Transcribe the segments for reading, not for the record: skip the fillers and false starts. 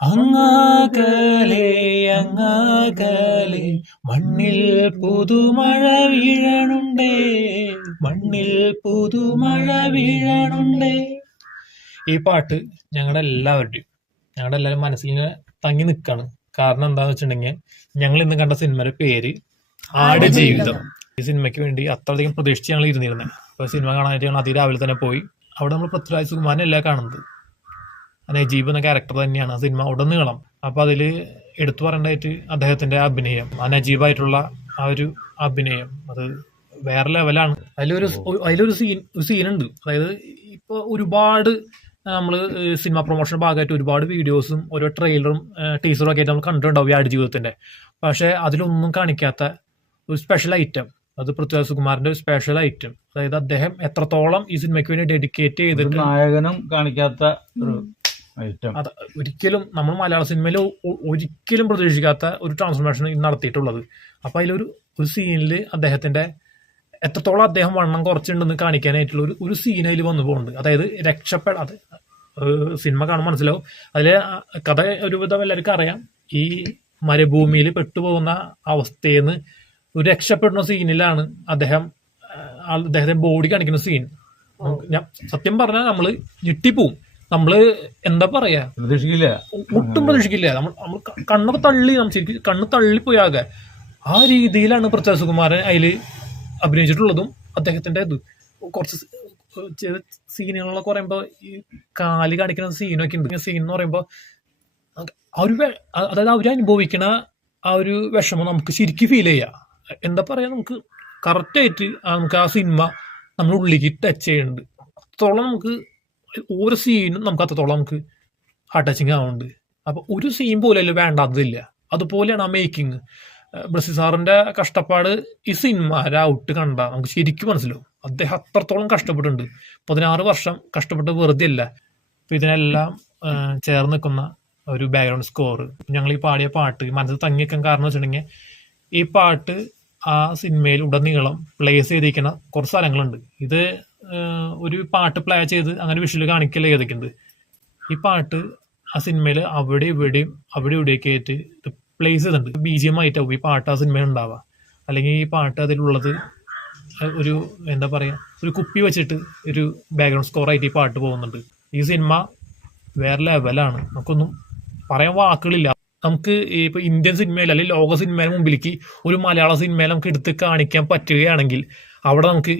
അങ്ങകലെ അങ്ങകലെ മണ്ണിൽ പുതുമഴ വീഴണുണ്ടേ, മണ്ണിൽ പുതുമഴ വീഴണുണ്ടേ. ഈ പാട്ട് ഞങ്ങളുടെ എല്ലാവരും മനസ്സിൽ ഇങ്ങനെ തങ്ങി നിൽക്കാണ്. കാരണം എന്താന്ന് വെച്ചിട്ടുണ്ടെങ്കിൽ ഞങ്ങൾ ഇന്ന് കണ്ട സിനിമയുടെ പേര് ആടുജീവിതം. ഈ സിനിമയ്ക്ക് വേണ്ടി അത്രയധികം പ്രതീക്ഷിച്ച് ഞങ്ങൾ ഇരുന്നിരുന്നത്. അപ്പോൾ സിനിമ കാണാനായിട്ട് ഞങ്ങൾ അതിരാവിലെ തന്നെ പോയി. അവിടെ നമ്മൾ പൃഥ്വിരാജ് സുകുമാരനല്ല കാണുന്നത്, നജീബ് എന്ന ക്യാരക്ടർ തന്നെയാണ് ആ സിനിമ ഉടനീളം. അപ്പോൾ അതിൽ എടുത്തു പറയേണ്ടതായിട്ട് അദ്ദേഹത്തിന്റെ അഭിനയം, ആ നജീബായിട്ടുള്ള ആ ഒരു അഭിനയം അത് വേറെ ലെവലാണ്. അതിലൊരു സീനുണ്ട്. അതായത് ഇപ്പോൾ ഒരുപാട് നമ്മൾ സിനിമ പ്രൊമോഷൻ ഭാഗമായിട്ട് ഒരുപാട് വീഡിയോസും ഓരോ ട്രെയിലറും ടീസറും ഒക്കെ ആയിട്ട് നമ്മൾ കണ്ടിട്ടുണ്ടാവും ഈ ആടുജീവിതത്തിന്റെ. പക്ഷെ അതിലൊന്നും കാണിക്കാത്ത ഒരു സ്പെഷ്യൽ ഐറ്റം, അത് പൃഥ്വിരാജ് സുകുമാരന്റെ ഒരു സ്പെഷ്യൽ ഐറ്റം. അതായത് അദ്ദേഹം എത്രത്തോളം ഈ സിനിമയ്ക്ക് വേണ്ടി ഡെഡിക്കേറ്റ് ചെയ്തിട്ട് നായകനും കാണിക്കാത്ത ഒരു ഐറ്റം. അത് ഒരിക്കലും നമ്മൾ മലയാള സിനിമയിൽ ഒരിക്കലും പ്രതീക്ഷിക്കാത്ത ഒരു ട്രാൻസ്ഫോർമേഷൻ നടത്തിയിട്ടുള്ളത്. അപ്പൊ അതിലൊരു സീനിൽ അദ്ദേഹത്തിന്റെ എത്രത്തോളം അദ്ദേഹം വണ്ണം കുറച്ചിട്ടുണ്ടെന്ന് കാണിക്കാനായിട്ടുള്ള ഒരു സീൻ അതിൽ വന്നു പോകുന്നുണ്ട്. അതായത് രക്ഷപ്പെടാതെ സിനിമ കാണുമ്പോൾ മനസ്സിലാവും. അതിലെ കഥ ഒരുവിധം എല്ലാവർക്കും അറിയാം. ഈ മരുഭൂമിയിൽ പെട്ടുപോകുന്ന അവസ്ഥയിൽ ഒരു രക്ഷപ്പെടുന്ന സീനിലാണ് അദ്ദേഹത്തിന്റെ ബോഡി കാണിക്കുന്ന സീൻ. ഞാൻ സത്യം പറഞ്ഞാൽ നമ്മള് ഞെട്ടിപ്പോവും. നമ്മള് എന്താ പറയാ, ഒട്ടും പ്രതീക്ഷിക്കില്ല. നമ്മൾ ശരിക്കും കണ്ണ് തള്ളിപ്പോയാകെ ആ രീതിയിലാണ് പൃഥ്വിരാജ് സുകുമാരൻ അതില് അഭിനയിച്ചിട്ടുള്ളതും. അദ്ദേഹത്തിന്റെ കുറച്ച് സീനുകളൊക്കെ പറയുമ്പോ ഈ കാല് കാണിക്കുന്ന സീനൊക്കെ ഉണ്ട്. സീൻ എന്ന് പറയുമ്പോ അതായത് അവര് അനുഭവിക്കണ ആ ഒരു വിഷമം നമുക്ക് ശരിക്കും ഫീൽ ചെയ്യാം. എന്താ പറയാ, നമുക്ക് കറക്റ്റായിട്ട് നമുക്ക് ആ സിനിമ നമ്മുടെ ഉള്ളിലേക്ക് ടച്ച് ചെയ്യുന്നുണ്ട്. അത്രത്തോളം നമുക്ക് ഓരോ സീനും നമുക്ക് അത്രത്തോളം നമുക്ക് ഹാർട്ട് ടച്ചിങ് ആവുന്നുണ്ട്. അപ്പൊ ഒരു സീൻ പോലെയല്ല വേണ്ടാത്തതില്ല. അതുപോലെയാണ് ആ മേക്കിങ്. ബ്ലസ്സി സാറിന്റെ കഷ്ടപ്പാട് ഈ സിനിമ ഔട്ട് കണ്ട നമുക്ക് ശരിക്കും മനസ്സിലാവും. അദ്ദേഹം അത്രത്തോളം കഷ്ടപ്പെട്ടിട്ടുണ്ട്. 16 വർഷം കഷ്ടപ്പെട്ട് വെറുതെ അല്ല. അപ്പൊ ഇതിനെല്ലാം ചേർന്ന് നിൽക്കുന്ന ഒരു ബാക്ക്ഗ്രൗണ്ട് സ്കോർ, ഞങ്ങൾ ഈ പാടിയ പാട്ട് മനസ്സിൽ തങ്ങി വെക്കാൻ കാരണം വെച്ചിട്ടുണ്ടെങ്കിൽ ഈ പാട്ട് ആ സിനിമയിൽ ഉടനീളം പ്ലേസ് ചെയ്തിരിക്കുന്ന കുറച്ച് സ്ഥലങ്ങളുണ്ട്. ഇത് ഒരു പാട്ട് പ്ലേ ചെയ്ത് അങ്ങനെ വിഷ്വൽ കാണിക്കൽ ചെയ്തിട്ടുണ്ട്. ഈ പാട്ട് ആ സിനിമയിൽ അവിടെ ഇവിടെയൊക്കെ ആയിട്ട് പ്ലേസ് ചെയ്തിട്ടുണ്ട്. BGM ആയിട്ടാവും ഈ പാട്ട് ആ സിനിമയിൽ ഉണ്ടാവുക. അല്ലെങ്കിൽ ഈ പാട്ട് അതിലുള്ളത് ഒരു എന്താ പറയാ, ഒരു കുപ്പി വെച്ചിട്ട് ഒരു ബാക്ക്ഗ്രൗണ്ട് സ്കോർ ആയിട്ട് ഈ പാട്ട് പോകുന്നുണ്ട്. ഈ സിനിമ വേറെ ലെവലാണ്. നമുക്കൊന്നും പറയാൻ വാക്കുകളില്ല. നമുക്ക് ഇപ്പൊ ഇന്ത്യൻ സിനിമയിൽ അല്ലെങ്കിൽ ലോക സിനിമയുടെ മുമ്പിലേക്ക് ഒരു മലയാള സിനിമയിൽ നമുക്ക് എടുത്ത് കാണിക്കാൻ പറ്റുകയാണെങ്കിൽ അവിടെ നമുക്ക്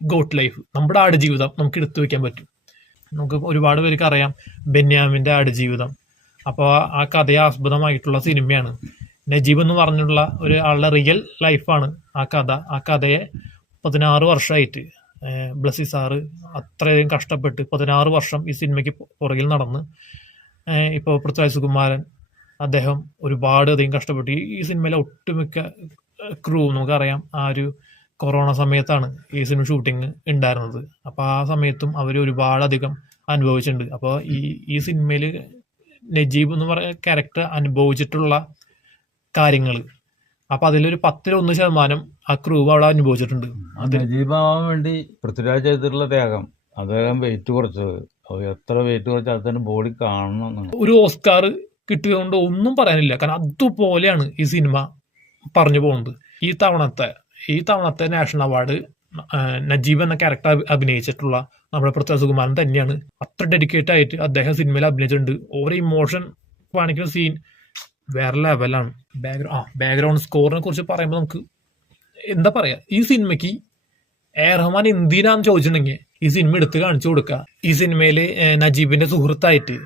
ഗോട്ട് ലൈഫ്, നമ്മുടെ ആടുജീവിതം നമുക്ക് എടുത്തു വെക്കാൻ പറ്റും. നമുക്ക് ഒരുപാട് പേർക്ക് അറിയാം ബെന്യാമിന്റെ ആടുജീവിതം. അപ്പോൾ ആ കഥയെ ആസ്പദമായിട്ടുള്ള സിനിമയാണ്. നജീബ് എന്ന് പറഞ്ഞിട്ടുള്ള ഒരാളുടെ റിയൽ ലൈഫാണ് ആ കഥ. ആ കഥയെ 16 വർഷമായിട്ട് ബ്ലസ്സി സാറ് അത്രയധികം കഷ്ടപ്പെട്ട് 16 വർഷം ഈ സിനിമയ്ക്ക് പുറകിൽ നടന്ന് ഇപ്പോൾ പൃഥ്വിരാജ് സുകുമാരൻ അദ്ദേഹം ഒരുപാട് അധികം കഷ്ടപ്പെട്ടു. ഈ സിനിമയിലെ ഒട്ടുമിക്ക ക്രൂ നമുക്കറിയാം ആ ഒരു കൊറോണ സമയത്താണ് ഈ സിനിമ ഷൂട്ടിങ് ഉണ്ടായിരുന്നത്. അപ്പോൾ ആ സമയത്തും അവർ ഒരുപാട് അധികം അനുഭവിച്ചിട്ടുണ്ട്. അപ്പോൾ ഈ സിനിമയിൽ നജീബ് എന്ന് പറയുന്ന ക്യാരക്ടർ അനുഭവിച്ചിട്ടുള്ള കാര്യങ്ങൾ, അപ്പൊ അതിലൊരു 10-1% ആ ക്രൂ അവിടെ അനുഭവിച്ചിട്ടുണ്ട്. നജീബാവാൻ വേണ്ടി പൃഥ്വിരാജ് ചെയ്തിട്ടുള്ള ത്യാഗം, അദ്ദേഹം വെയിറ്റ് കുറച്ചത്, എത്ര വെയിറ്റ് കുറച്ച് അതിന്റെ ബോഡി കാണണം. ഒരു ഓസ്കാർ കിട്ടിയതുകൊണ്ട് ഒന്നും പറയാനില്ല. കാരണം അതുപോലെയാണ് ഈ സിനിമ പറഞ്ഞു പോകുന്നത്. ഈ തവണത്തെ നാഷണൽ അവാർഡ് നജീബ് എന്ന ക്യാരക്ടർ അഭിനയിച്ചിട്ടുള്ള നമ്മുടെ പൃഥ്വിരാജ് സുകുമാരൻ തന്നെയാണ്. അത്ര ഡെഡിക്കേറ്റ് ആയിട്ട് അദ്ദേഹം സിനിമയിൽ അഭിനയിച്ചിട്ടുണ്ട്. ഓരോ ഇമോഷൻ കാണിക്കുന്ന സീൻ വേറെ ലെവലാണ്. ബാക്ക്ഗ്രൗണ്ട് സ്കോറിനെ കുറിച്ച് പറയുമ്പോൾ നമുക്ക് എന്താ പറയാ, ഈ സിനിമയ്ക്ക് റഹ്മാൻ എന്തിനാന്ന് ചോദിച്ചിട്ടുണ്ടെങ്കിൽ ഈ സിനിമ എടുത്ത് കാണിച്ചു കൊടുക്കുക. ഈ സിനിമയിൽ നജീബിന്റെ സുഹൃത്തായിട്ട്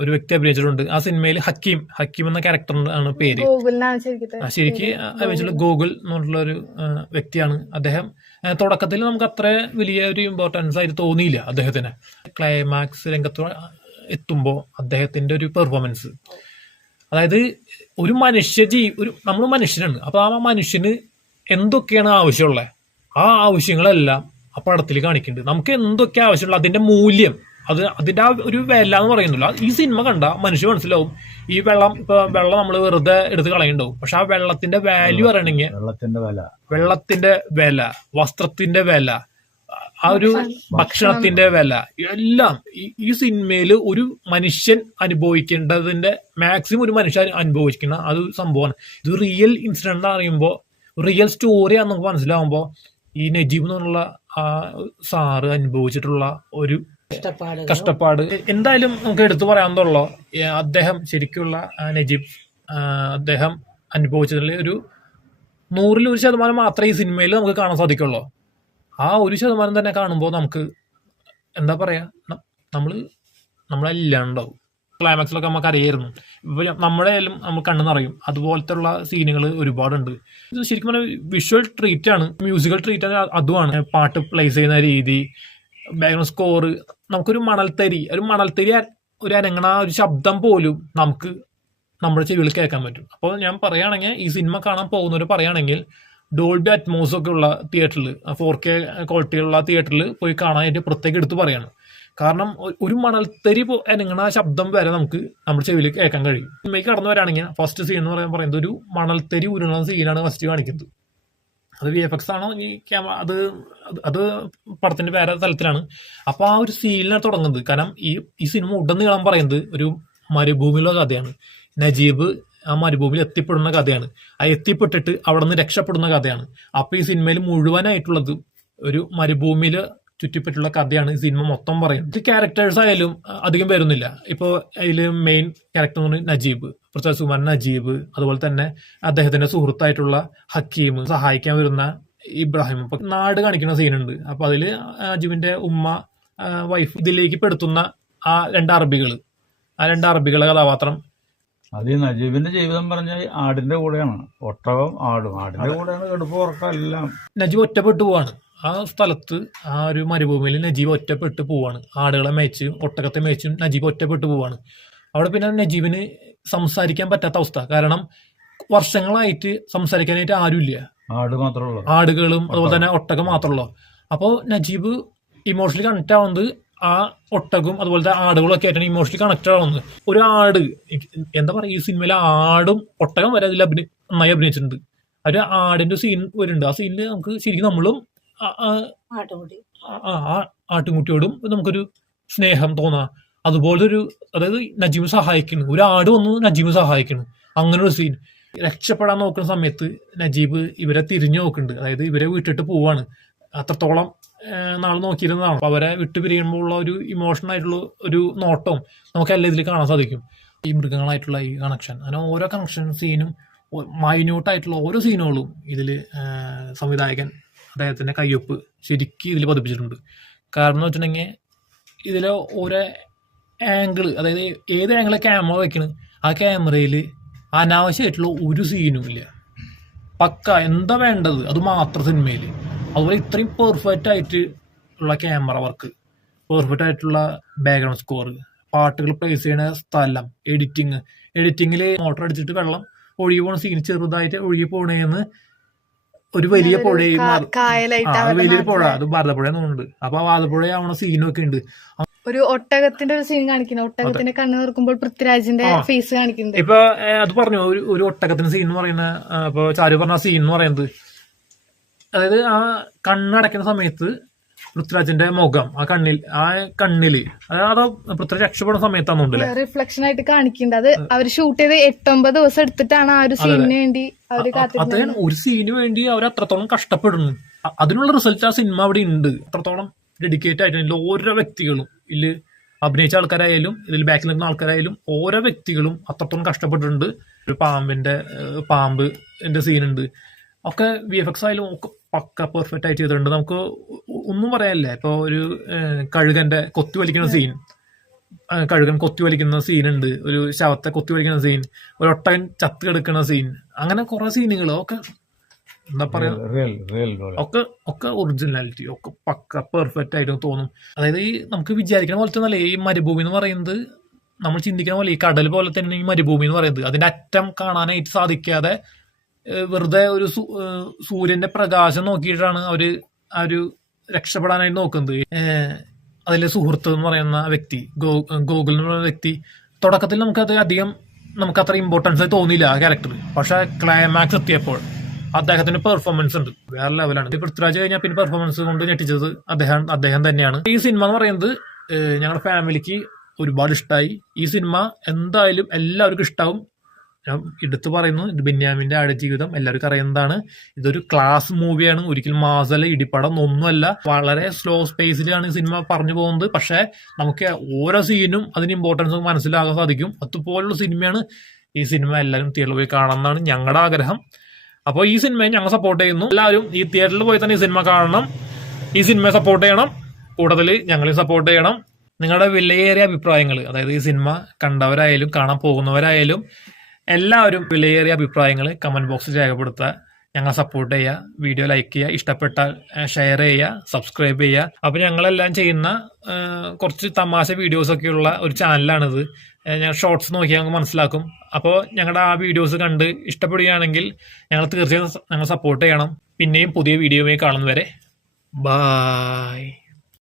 ഒരു വ്യക്തി അഭിനയിച്ചിട്ടുണ്ട്. ആ സിനിമയിൽ ഹക്കീം എന്ന ക്യാരക്ടറാണ് പേര്. ശരിക്ക് അഭിനയിച്ചിട്ടുള്ള ഗോകുൽ എന്ന് പറഞ്ഞിട്ടുള്ള ഒരു വ്യക്തിയാണ്. അദ്ദേഹം തുടക്കത്തിൽ നമുക്ക് അത്ര വലിയ ഒരു ഇമ്പോർട്ടൻസ് ആയിട്ട് തോന്നിയില്ല അദ്ദേഹത്തിന്. ക്ലൈമാക്സ് രംഗത്ത് എത്തുമ്പോൾ അദ്ദേഹത്തിന്റെ ഒരു പെർഫോമൻസ്, അതായത് ഒരു നമ്മൾ മനുഷ്യനാണ്. അപ്പൊ ആ മനുഷ്യന് എന്തൊക്കെയാണ് ആവശ്യമുള്ളത് ആ ആവശ്യങ്ങളെല്ലാം ആ പടത്തിൽ കാണിക്കുന്നുണ്ട്. നമുക്ക് എന്തൊക്കെ ആവശ്യമുള്ള അതിന്റെ മൂല്യം, അതിന്റെ ആ ഒരു വില എന്ന് പറയുന്നില്ല. ഈ സിനിമ കണ്ട മനുഷ്യൻ മനസ്സിലാവും. ഈ വെള്ളം നമ്മൾ വെറുതെ എടുത്ത് കളയുണ്ടാവും. പക്ഷെ ആ വെള്ളത്തിന്റെ വാല്യൂ പറയണെങ്കിൽ, വെള്ളത്തിന്റെ വില, വസ്ത്രത്തിന്റെ വില, ആ ഒരു ഭക്ഷണത്തിന്റെ വില എല്ലാം ഈ സിനിമയിൽ ഒരു മനുഷ്യൻ അനുഭവിക്കേണ്ടതിന്റെ മാക്സിമം ഒരു മനുഷ്യൻ അനുഭവിക്കുന്ന അത് സംഭവമാണ്. ഇത് റിയൽ ഇൻസിഡന്റ് അറിയുമ്പോൾ, റിയൽ സ്റ്റോറിയാന്ന് നമുക്ക് മനസ്സിലാവുമ്പോൾ ഈ നജീബ് എന്നുള്ള ആ സാറ് അനുഭവിച്ചിട്ടുള്ള ഒരു കഷ്ടപ്പാട് എന്തായാലും നമുക്ക് എടുത്തു പറയാവുന്നതുള്ളൂ. അദ്ദേഹം ശരിക്കുള്ള നജീബ് അദ്ദേഹം അനുഭവിച്ചതിൽ ഒരു 100% മാത്രമേ ഈ സിനിമയിൽ നമുക്ക് കാണാൻ സാധിക്കുള്ളൂ. ആ 1% തന്നെ കാണുമ്പോൾ നമുക്ക് എന്താ പറയാ, നമ്മളെല്ലാം ഉണ്ടാവും. ക്ലൈമാക്സിലൊക്കെ നമുക്ക് അറിയായിരുന്നു. ഇപ്പൊ നമ്മുടെ ആയാലും നമ്മൾ കണ്ണു നിറയും. അതുപോലത്തെ ഉള്ള സീനുകൾ ഒരുപാടുണ്ട്. ഇത് ശരിക്കും പറഞ്ഞാൽ വിഷ്വൽ ട്രീറ്റ് ആണ്, മ്യൂസിക്കൽ ട്രീറ്റ് ആണ്. അതുമാണ് പാട്ട് പ്ലേസ് ചെയ്യുന്ന രീതി, ബാക്ക്ഗ്രൗണ്ട് സ്കോർ. നമുക്കൊരു മണൽത്തരി ഒരു അനങ്ങണ ഒരു ശബ്ദം പോലും നമുക്ക് നമ്മുടെ ചെവിയിൽ കേൾക്കാൻ പറ്റും. അപ്പോൾ ഞാൻ പറയുകയാണെങ്കിൽ ഈ സിനിമ കാണാൻ പോകുന്നവർ പറയുകയാണെങ്കിൽ ഡോൾബി അറ്റ്മോസ് ഒക്കെ ഉള്ള തിയേറ്ററിൽ, 4K ക്വാളിറ്റിയുള്ള തിയേറ്ററിൽ പോയി കാണാനായിട്ട് പ്രത്യേകം എടുത്ത് പറയാണ്. കാരണം ഒരു മണൽത്തരി അനങ്ങണ ശബ്ദം വരെ നമുക്ക് നമ്മുടെ ചെവിയിൽ കേൾക്കാൻ കഴിയും. സിനിമയ്ക്ക് കടന്നു വരാണെങ്കിൽ ഫസ്റ്റ് സീൻ എന്ന് പറയുന്നത് ഒരു മണൽത്തരി ഉരുളുന്ന സീനാണ് ഫസ്റ്റ് കാണിക്കുന്നത്. അത് VFX ആണോ ഈ ക്യാമറ, അത് പടത്തിന്റെ വേറെ തലത്തിലാണ്. അപ്പൊ ആ ഒരു സീനിലാണ് തുടങ്ങുന്നത്. കാരണം ഈ സിനിമ ഉടനീളം പറയുന്നത് ഒരു മരുഭൂമിയിലുള്ള കഥയാണ്. നജീബ് ആ മരുഭൂമിയിൽ എത്തിപ്പെടുന്ന കഥയാണ്. ആ എത്തിപ്പെട്ടിട്ട് അവിടെ നിന്ന് രക്ഷപ്പെടുന്ന കഥയാണ്. അപ്പൊ ഈ സിനിമയിൽ മുഴുവനായിട്ടുള്ളത് ഒരു മരുഭൂമിയിൽ ചുറ്റിപ്പറ്റുള്ള കഥയാണ് ഈ സിനിമ മൊത്തം പറയുന്നത്. ക്യാരക്ടേഴ്സ് ആയാലും അധികം വരുന്നില്ല. ഇപ്പോൾ അതിൽ മെയിൻ ക്യാരക്ടർ എന്ന് പറഞ്ഞാൽ നജീബ്, പൃഥ്വിരാജ് സുകുമാരൻ നജീബ്, അതുപോലെ തന്നെ അദ്ദേഹത്തിന്റെ സുഹൃത്തായിട്ടുള്ള ഹക്കീം, സഹായിക്കാൻ വരുന്ന ഇബ്രാഹിം. അപ്പൊ നാട് കാണിക്കുന്ന സീനുണ്ട്. അപ്പൊ അതില് നജീബിന്റെ ഉമ്മ, വൈഫ് ഇതിലേക്ക് പെടുത്തുന്ന ആ രണ്ട് അറബികളെ കഥാപാത്രം. അത് ഈ നജീബിന്റെ ജീവിതം പറഞ്ഞാൽ ആടിന്റെ കൂടെയാണ്, ഒട്ടകം ആടിന്റെ കൂടെയാണ്, കടുപ്പ് ഉറക്കം എല്ലാം. നജീബ് ഒറ്റപ്പെട്ടു പോവാണ് ആ സ്ഥലത്ത്. ആ ഒരു മരുഭൂമിയിൽ നജീബ് ഒറ്റപ്പെട്ട് പോവാണ്. ആടുകളെ മേച്ചും ഒട്ടകത്തെ മേച്ചും നജീബ് ഒറ്റപ്പെട്ടു പോവാണ്. അവിടെ പിന്നെ നജീബിന് സംസാരിക്കാൻ പറ്റാത്ത അവസ്ഥ. കാരണം വർഷങ്ങളായിട്ട് സംസാരിക്കാനായിട്ട് ആരുമില്ല. ആടുകളും അതുപോലെ തന്നെ ഒട്ടകം മാത്രമുള്ളൂ. അപ്പോൾ നജീബ് ഇമോഷണലി കണക്ട് ആവുന്നത് ആ ഒട്ടകവും അതുപോലത്തെ ആടുകളും ഒക്കെ ആയിട്ടാണ് ഇമോഷണലി കണക്ട് ആവുന്നത്. ഒരു ആട്, എന്താ പറയുക, ഈ സിനിമയിലെ ആടും ഒട്ടകം വരെ അതിൽ നന്നായി അഭിനയിച്ചിട്ടുണ്ട്. ഒരു ആടിന്റെ സീൻ വരുന്നുണ്ട്. ആ സീനിൽ നമുക്ക് ശരിക്കും നമ്മളും ആട്ടുംകുട്ടിയോടും നമുക്കൊരു സ്നേഹം തോന്നാം. അതുപോലത്തെ ഒരു, അതായത് നജീബ് സഹായിക്കുന്നു, ഒരു ആട് വന്നു നജീബ് സഹായിക്കുന്നു. അങ്ങനെ ഒരു സീൻ. രക്ഷപ്പെടാൻ നോക്കുന്ന സമയത്ത് നജീബ് ഇവരെ തിരിഞ്ഞു നോക്കുന്നുണ്ട്. അതായത് ഇവരെ വിട്ടിട്ട് പോവാണ്. അത്രത്തോളം നാളെ നോക്കിയിരുന്നതാണ്. അപ്പൊ അവരെ വിട്ടു പിരിയുമ്പോൾ ഉള്ള ഒരു ഇമോഷണൽ ആയിട്ടുള്ള ഒരു നോട്ടവും നമുക്കെല്ലാം ഇതിൽ കാണാൻ സാധിക്കും. ഈ മൃഗങ്ങളായിട്ടുള്ള ഈ കണക്ഷൻ, അങ്ങനെ ഓരോ കണക്ഷൻ സീനും മൈന്യൂട്ടായിട്ടുള്ള ഓരോ സീനുകളും ഇതിൽ സംവിധായകൻ അദ്ദേഹത്തിന്റെ കയ്യൊപ്പ് ശരിക്കും ഇതിൽ പതിപ്പിച്ചിട്ടുണ്ട്. കാരണം എന്ന് വെച്ചിട്ടുണ്ടെങ്കിൽ ഇതിലെ ഓരോ ആംഗിള്, അതായത് ഏത് ആംഗിളെ ക്യാമറ വെക്കണ്, ആ ക്യാമറയിൽ അനാവശ്യമായിട്ടുള്ള ഒരു സീനും ഇല്ല. പക്ക എന്താ വേണ്ടത് അത് മാത്രം സിനിമയിൽ. അതുപോലെ ഇത്രയും പെർഫെക്റ്റ് ആയിട്ട് ഉള്ള ക്യാമറ വർക്ക്, പെർഫെക്റ്റ് ആയിട്ടുള്ള ബാക്ക്ഗ്രൗണ്ട് സ്കോർ, പാട്ടുകൾ പ്ലേസ് ചെയ്യുന്ന സ്ഥലം, എഡിറ്റിങ്ങിൽ മോട്ടർ അടിച്ചിട്ട് വെള്ളം ഒഴുകി പോണ സീൻ ചെറുതായിട്ട് ഒഴുകി പോണേന്ന് ഒരു വലിയ പുഴയും, വലിയൊരു പുഴ, അത് ഭാരതപ്പുഴ എന്നുണ്ട്. അപ്പൊ ആ ഭാരതപ്പുഴ ആവണ സീനൊക്കെ ഉണ്ട്. ഒരു ഒട്ടകത്തിന്റെ ഒരു സീൻ കാണിക്കുന്നത്, ഒട്ടകത്തിന്റെ കണ്ണ് തുറക്കുമ്പോൾ പൃഥ്വിരാജിന്റെ ഫേസ് കാണിക്കുന്നത്. ഇപ്പൊ അത് പറഞ്ഞു ഒരു ഒട്ടകത്തിന്റെ സീൻ എന്ന് പറയുന്ന, ഇപ്പൊ ചാരു പറഞ്ഞ സീൻ എന്ന് പറയുന്നത്, അതായത് ആ കണ്ണടയ്ക്കുന്ന സമയത്ത് പൃഥ്വിരാജിന്റെ മുഖം ആ കണ്ണില് അതായത് പൃഥ്വിരാജ് രക്ഷപ്പെടുന്ന സമയത്താണെന്നുണ്ടല്ലേ റിഫ്ലക്ഷൻ ആയിട്ട് കാണിക്കുന്നത്. അത് അവർ ഷൂട്ട് ചെയ്ത് 8-9 ദിവസം എടുത്തിട്ടാണ് ആ ഒരു സീനിന് വേണ്ടി അതാണ് ഒരു സീന് വേണ്ടി അവർ അത്രത്തോളം കഷ്ടപ്പെടുന്നു. അതിനുള്ള റിസൾട്ട് ആ സിനിമ അവിടെ ഉണ്ട്. അത്രത്തോളം ഡെഡിക്കേറ്റ് ആയിട്ട് ഓരോ വ്യക്തികളും ഇതിൽ അഭിനയിച്ച ആൾക്കാരായാലും ഇതിൽ ബാക്കിൽ നിൽക്കുന്ന ആൾക്കാരായാലും ഓരോ വ്യക്തികളും അത്രത്തോളം കഷ്ടപ്പെട്ടിട്ടുണ്ട്. ഒരു പാമ്പ് എന്റെ സീനുണ്ട്. ഒക്കെ VFX ആയാലും ഒക്കെ പക്ക പെർഫെക്റ്റ് ആയിട്ട് ചെയ്തിട്ടുണ്ട്. നമുക്ക് ഒന്നും പറയാനില്ല. ഇപ്പൊ ഒരു കഴുകന്റെ കൊത്തി വലിക്കുന്ന സീൻ, കഴുകൻ കൊത്തി വലിക്കുന്ന സീനുണ്ട്, ഒരു ശവത്തെ കൊത്തി വലിക്കുന്ന സീൻ, ഒരു ഒട്ടകൻ ചത്ത് കിടക്കുന്ന സീൻ, അങ്ങനെ കുറെ സീനുകൾ ഒക്കെ എന്താ പറയാ, ഒക്കെ ഒറിജിനാലിറ്റി, ഒക്കെ പക്ക പെർഫെക്റ്റ് ആയിട്ട് തോന്നും. അതായത് ഈ നമുക്ക് വിചാരിക്കുന്ന പോലത്തെ ഒന്നല്ല ഈ മരുഭൂമി എന്ന് പറയുന്നത്. നമ്മൾ ചിന്തിക്കുന്ന പോലെ ഈ കടൽ പോലെ തന്നെ ഈ മരുഭൂമി എന്ന് പറയുന്നത്. അതിന്റെ അറ്റം കാണാനായിട്ട് സാധിക്കാതെ വെറുതെ ഒരു സൂര്യന്റെ പ്രകാശം നോക്കിയിട്ടാണ് അവര് ആ ഒരു രക്ഷപ്പെടാനായിട്ട് നോക്കുന്നത്. അതിലെ സുഹൃത്ത് എന്ന് പറയുന്ന വ്യക്തി, ഗോകുൽ എന്ന് പറയുന്ന വ്യക്തി, തുടക്കത്തിൽ നമുക്കത് അധികം നമുക്ക് അത്ര ഇമ്പോർട്ടൻസ് തോന്നിയില്ല ആ ക്യാരക്ടർ. പക്ഷെ ക്ലൈമാക്സ് എത്തിയപ്പോൾ അദ്ദേഹത്തിന്റെ പെർഫോമൻസ് ഉണ്ട്, വേറെ ലെവലാണ്. ഈ പൃഥ്വിരാജ് കഴിഞ്ഞാൽ പിന്നെ പെർഫോമൻസ് കൊണ്ട് ഞെട്ടിച്ചത് അദ്ദേഹം തന്നെയാണ്. ഈ സിനിമ എന്ന് പറയുന്നത് ഞങ്ങളുടെ ഫാമിലിക്ക് ഒരുപാട് ഇഷ്ടമായി. ഈ സിനിമ എന്തായാലും എല്ലാവർക്കും ഇഷ്ടാവും. ഞാൻ എടുത്തു പറയുന്നു, ഇത് ബെന്യാമിന്റെ ആടുജീവിതം എല്ലാവർക്കും അറിയുന്നതാണ്. ഇതൊരു ക്ലാസ് മൂവിയാണ്, ഒരിക്കലും മാസല്ല ഇടിപ്പടം ഒന്നുമല്ല. വളരെ സ്ലോ സ്പേസിലാണ് ഈ സിനിമ പറഞ്ഞു പോകുന്നത്. പക്ഷെ നമുക്ക് ഓരോ സീനും അതിന് ഇമ്പോർട്ടൻസ് മനസ്സിലാകാൻ സാധിക്കും. അതുപോലുള്ള സിനിമയാണ് ഈ സിനിമ. എല്ലാവരും തിയേറ്ററിൽ പോയി കാണണം എന്നാണ് ഞങ്ങളുടെ ആഗ്രഹം. അപ്പോൾ ഈ സിനിമയെ ഞങ്ങൾ സപ്പോർട്ട് ചെയ്യുന്നു. എല്ലാവരും ഈ തിയേറ്ററിൽ പോയി തന്നെ ഈ സിനിമ കാണണം, ഈ സിനിമയെ സപ്പോർട്ട് ചെയ്യണം, കൂടുതൽ ഞങ്ങളെ സപ്പോർട്ട് ചെയ്യണം. നിങ്ങളുടെ വിലയേറിയ അഭിപ്രായങ്ങൾ, അതായത് ഈ സിനിമ കണ്ടവരായാലും കാണാൻ പോകുന്നവരായാലും എല്ലാവരും വിലയേറിയ അഭിപ്രായങ്ങൾ കമന്റ് ബോക്സിൽ രേഖപ്പെടുത്തുക. ഞങ്ങൾ സപ്പോർട്ട് ചെയ്യുക, വീഡിയോ ലൈക്ക് ചെയ്യുക, ഇഷ്ടപ്പെട്ടാൽ ഷെയർ ചെയ്യുക, സബ്സ്ക്രൈബ് ചെയ്യുക. അപ്പോൾ ഞങ്ങളെല്ലാം ചെയ്യുന്ന കുറച്ച് തമാശ വീഡിയോസൊക്കെയുള്ള ഒരു ചാനലാണിത്. ഞാൻ ഷോർട്സ് നോക്കിയാൽ ഞങ്ങൾക്ക് മനസ്സിലാക്കും. അപ്പോൾ ഞങ്ങളുടെ ആ വീഡിയോസ് കണ്ട് ഇഷ്ടപ്പെടുകയാണെങ്കിൽ ഞങ്ങൾ തീർച്ചയായും ഞങ്ങൾ സപ്പോർട്ട് ചെയ്യണം. പിന്നെയും പുതിയ വീഡിയോയുമായി കാണുന്നവരെ ബായ്.